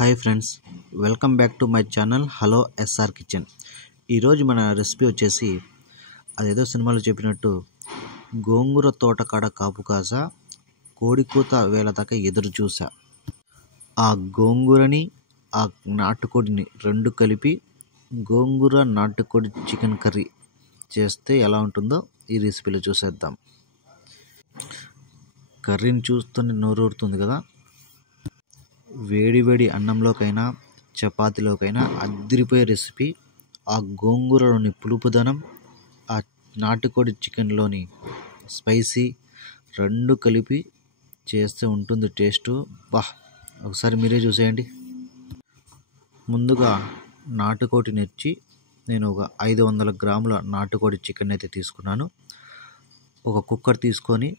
Hi friends, welcome back to my channel hello SR kitchen. ఈరోజు మన recipe వచ్చేసి అదేదో సినిమాలో చెప్పినట్టు గోంగూర తోటకాడ కాపు కాస కోడికూత వేళ దాకా ఎదురు చూసా. ఆ గోంగూరని ఆ నాటుకోడిని రెండు కలిపి గోంగూర నాటుకోడి చికెన్ కర్రీ చేస్తే ఎలా ఉంటుందో ఈ రెసిపీలో చూసేద్దాం. కర్రీని చూస్తూనే నోరూరుతుంది కదా. వేడి వేడి అన్నంలోకైనా చపాతీలోకైనా అదిరిపోయే రెసిపీ. ఆ గోంగూరలోని పులుపుదనం, ఆ నాటుకోడి చికెన్లోని స్పైసీ రెండు కలిపి చేస్తే ఉంటుంది టేస్టు. ఒకసారి మీరే చూసేయండి. ముందుగా నాటుకోడి నెచ్చి నేను ఒక 500 గ్రాముల నాటుకోడి చికెన్ అయితే తీసుకున్నాను. ఒక కుక్కర్ తీసుకొని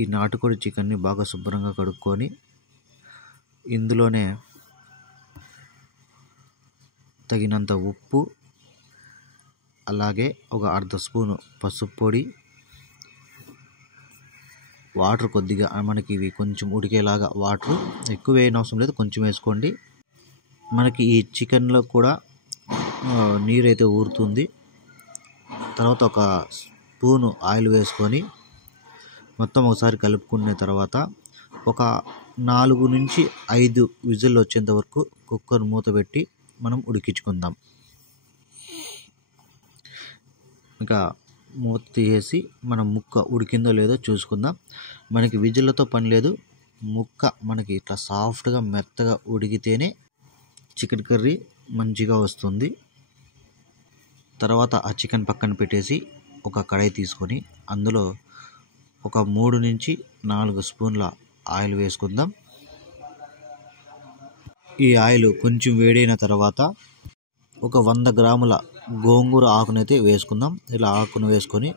ఈ నాటుకోడి చికెన్ని బాగా శుభ్రంగా కడుక్కొని ఇందులోనే తగినంత ఉప్పు, అలాగే ఒక అర్ధ స్పూను పసుపు పొడి, వాటర్ కొద్దిగా మనకి ఇవి కొంచెం ఉడికేలాగా వాటర్ ఎక్కువ వేయనవసరం లేదు, కొంచెం వేసుకోండి. మనకి ఈ చికెన్లో కూడా నీరైతే ఊరుతుంది. తర్వాత ఒక స్పూను ఆయిల్ వేసుకొని మొత్తం ఒకసారి కలుపుకున్న తర్వాత ఒక 4 నుంచి 5 విజిల్ వచ్చేంత వరకు కుక్కర్ మూత పెట్టి మనం ఉడికించుకుందాం. ఇంకా మూత తీసేసి మనం ముక్క ఉడికిందో లేదో చూసుకుందాం. మనకి విజిల్లతో పని లేదు, ముక్క మనకి ఇట్లా సాఫ్ట్గా మెత్తగా ఉడికితేనే చికెన్ కర్రీ మంచిగా వస్తుంది. తర్వాత ఆ చికెన్ పక్కన పెట్టేసి ఒక కడాయి తీసుకొని అందులో ఒక 3 నుంచి 4 స్పూన్ల ఆయిల్ వేసుకుందాం. ఈ ఆయిల్ కొంచెం వేడైన తర్వాత ఒక 100 గ్రాముల గోంగూర ఆకునైతే వేసుకుందాం. ఇలా ఆకును వేసుకొని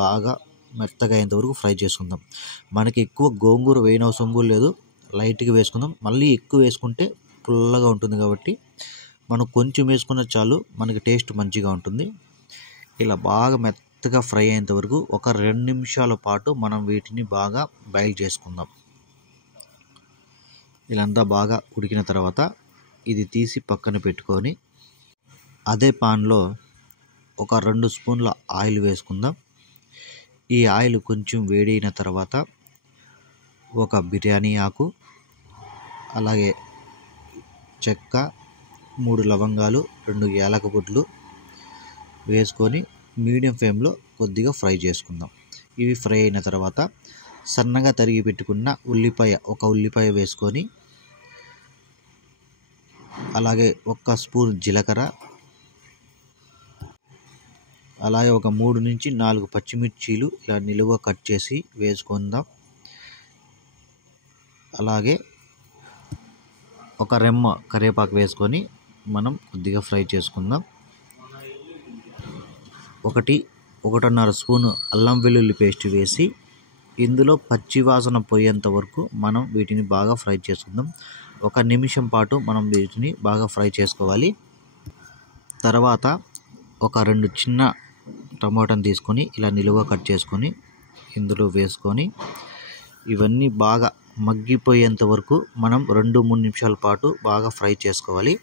బాగా మెత్తగా అయ్యేంత వరకు ఫ్రై చేసుకుందాం. మనకి ఎక్కువ గోంగూర వేయనవసరం కూడా లేదు, లైట్గా వేసుకుందాం. మళ్ళీ ఎక్కువ వేసుకుంటే పుల్లగా ఉంటుంది కాబట్టి మనం కొంచెం వేసుకున్న చాలు, మనకి టేస్ట్ మంచిగా ఉంటుంది. ఇలా బాగా మెత్తగా ఫ్రై అయ్యేంత వరకు ఒక 2 నిమిషాల పాటు మనం వీటిని బాగా బాయిల్ చేసుకుందాం. ఇలాంతా బాగా ఉడికిన తర్వాత ఇది తీసి పక్కన పెట్టుకొని అదే పాన్లో ఒక 2 స్పూన్ల ఆయిల్ వేసుకుందాం. ఈ ఆయిల్ కొంచెం వేడైన తర్వాత ఒక బిర్యానీ ఆకు, అలాగే చెక్క, 3 లవంగాలు, 2 యాలక బుడ్లు వేసుకొని మీడియం ఫ్లేమ్లో కొద్దిగా ఫ్రై చేసుకుందాం. ఇవి ఫ్రై అయిన తర్వాత సన్నగా తరిగి పెట్టుకున్న ఒక ఉల్లిపాయ వేసుకొని, అలాగే 1 స్పూన్ జీలకర్ర, అలాగే ఒక 3 నుంచి 4 పచ్చిమిర్చీలు ఇలా నిలువుగా కట్ చేసి వేసుకుందాం. అలాగే ఒక రెమ్మ కరివేపాకు వేసుకొని మనం కొద్దిగా ఫ్రై చేసుకుందాం. 1.5 స్పూను అల్లం వెల్లుల్లి పేస్ట్ వేసి ఇందులో పచ్చి వాసన పోయేంత వరకు మనం వీటిని బాగా ఫ్రై చేసుకుందాం. 1 నిమిషం పాటు మనం వీటిని బాగా ఫ్రై చేసుకోవాలి. తర్వాత ఒక 2 చిన్న టమాటాను తీసుకొని ఇలా నిలువుగా కట్ చేసుకొని ఇందులో వేసుకొని ఇవన్నీ బాగా మగ్గిపోయేంత వరకు మనం 2-3 నిమిషాల పాటు బాగా ఫ్రై చేసుకోవాలి.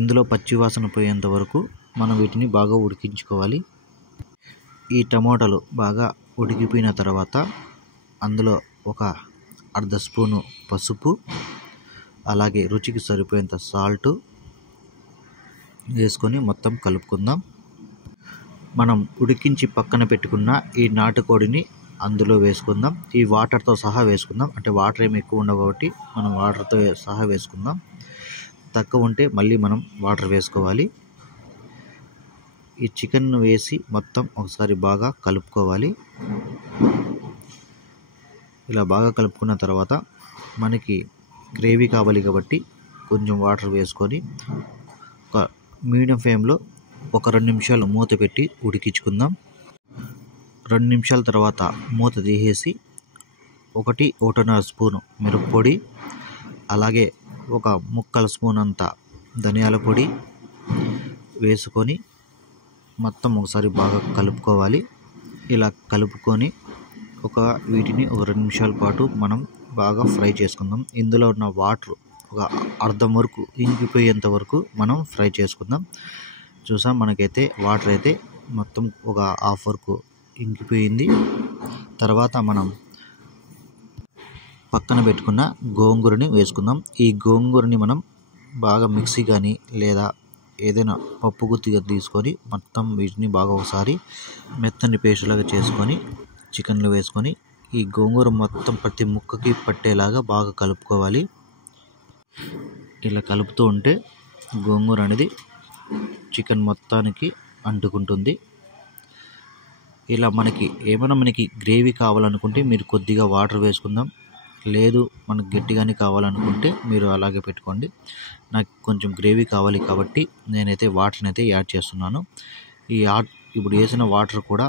ఇందులో పచ్చివాసన పోయేంత వరకు మనం వీటిని బాగా ఉడికించుకోవాలి. ఈ టమాటాలు బాగా ఉడికిపోయిన తర్వాత అందులో ఒక అర్ధ స్పూను పసుపు, అలాగే రుచికి సరిపోయేంత సాల్టు వేసుకొని మొత్తం కలుపుకుందాం. మనం ఉడికించి పక్కన పెట్టుకున్న ఈ నాటుకోడిని అందులో వేసుకుందాం. ఈ వాటర్తో సహా వేసుకుందాం, అంటే వాటర్ ఏమి ఎక్కువ ఉండవు కాబట్టి మనం వాటర్తో సహా వేసుకుందాం. తక్కువ ఉంటే మళ్ళీ మనం వాటర్ వేసుకోవాలి. ఈ చికెన్ వేసి మొత్తం ఒకసారి బాగా కలుపుకోవాలి. ఇలా బాగా కలుపుకున్న తర్వాత మనకి గ్రేవీ కావాలి కాబట్టి కొంచెం వాటర్ వేసుకొని ఒక మీడియం ఫ్లేమ్లో ఒక 2 నిమిషాలు మూత పెట్టి ఉడికించుకుందాం. 2 నిమిషాల తర్వాత మూత తీసేసి 1.5 స్పూను మిరప్పొడి, అలాగే ఒక 1/4 స్పూన్ అంత ధనియాల పొడి వేసుకొని మొత్తం ఒకసారి బాగా కలుపుకోవాలి. ఇలా కలుపుకొని వీటిని ఒక 2 నిమిషాల పాటు మనం బాగా ఫ్రై చేసుకుందాం. ఇందులో ఉన్న వాటర్ ఒక అర్ధం వరకు ఇంకిపోయేంత వరకు మనం ఫ్రై చేసుకుందాం. చూసాం, మనకైతే వాటర్ అయితే మొత్తం ఒక హాఫ్ వరకు ఇంకిపోయింది. తర్వాత మనం పక్కన పెట్టుకున్న గోంగూరని వేసుకుందాం. ఈ గోంగూరని మనం బాగా మిక్సీ కానీ లేదా ఏదైనా పప్పు గుత్తిగా తీసుకొని మొత్తం వీటిని బాగా ఒకసారి మెత్తని పేస్టులాగా చేసుకొని చికెన్లో వేసుకొని ఈ గోంగూర మొత్తం ప్రతి ముక్కకి పట్టేలాగా బాగా కలుపుకోవాలి. ఇలా కలుపుతూ ఉంటే గోంగూర అనేది చికెన్ మొత్తానికి అంటుకుంటుంది. ఇలా మనకి గ్రేవీ కావాలనుకుంటే మీరు కొద్దిగా వాటర్ వేసుకుందాం. లేదు మనకు గట్టిగానే కావాలనుకుంటే మీరు అలాగే పెట్టుకోండి. నాకు కొంచెం గ్రేవీ కావాలి కాబట్టి నేనైతే వాటర్ని అయితే యాడ్ చేస్తున్నాను. ఇప్పుడు వేసిన వాటర్ కూడా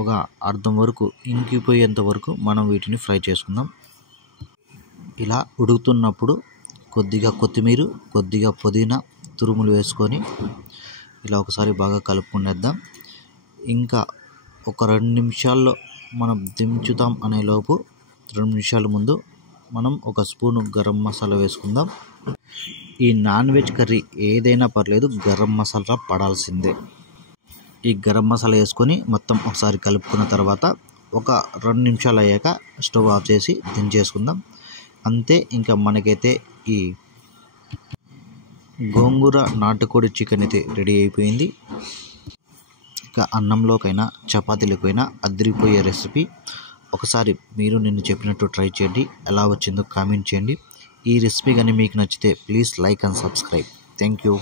ఒక అర్ధం వరకు ఇంకిపోయేంత వరకు మనం వీటిని ఫ్రై చేసుకుందాం. ఇలా ఉడుకుతున్నప్పుడు కొద్దిగా కొత్తిమీర, కొద్దిగా పుదీనా తురుములు వేసుకొని ఇలా ఒకసారి బాగా కలుపుకునేద్దాం. ఇంకా ఒక 2 నిమిషాల్లో మనం దించుతాం అనే లోపు 2 నిమిషాల ముందు మనం ఒక స్పూను గరం మసాలా వేసుకుందాం. ఈ నాన్ వెజ్ కర్రీ ఏదైనా పర్లేదు, గరం మసాలా పడాల్సిందే. ఈ గరం మసాలా వేసుకొని మొత్తం ఒకసారి కలుపుకున్న తర్వాత ఒక 2 నిమిషాలు అయ్యాక స్టవ్ ఆఫ్ చేసి దించేసుకుందాం. అంతే, ఇంకా మనకైతే ఈ గోంగూర నాటుకోడి చికెన్ అయితే రెడీ అయిపోయింది. ఇంకా అన్నంలోకైనా చపాతీలకైనా అదిరిపోయే రెసిపీ. ఒకసారి మీరు నేను చెప్పినట్టు ట్రై చేయండి. ఎలా వచ్చిందో కామెంట్ చేయండి. ఈ రెసిపీ కానీ మీకు నచ్చితే please like and subscribe. Thank you.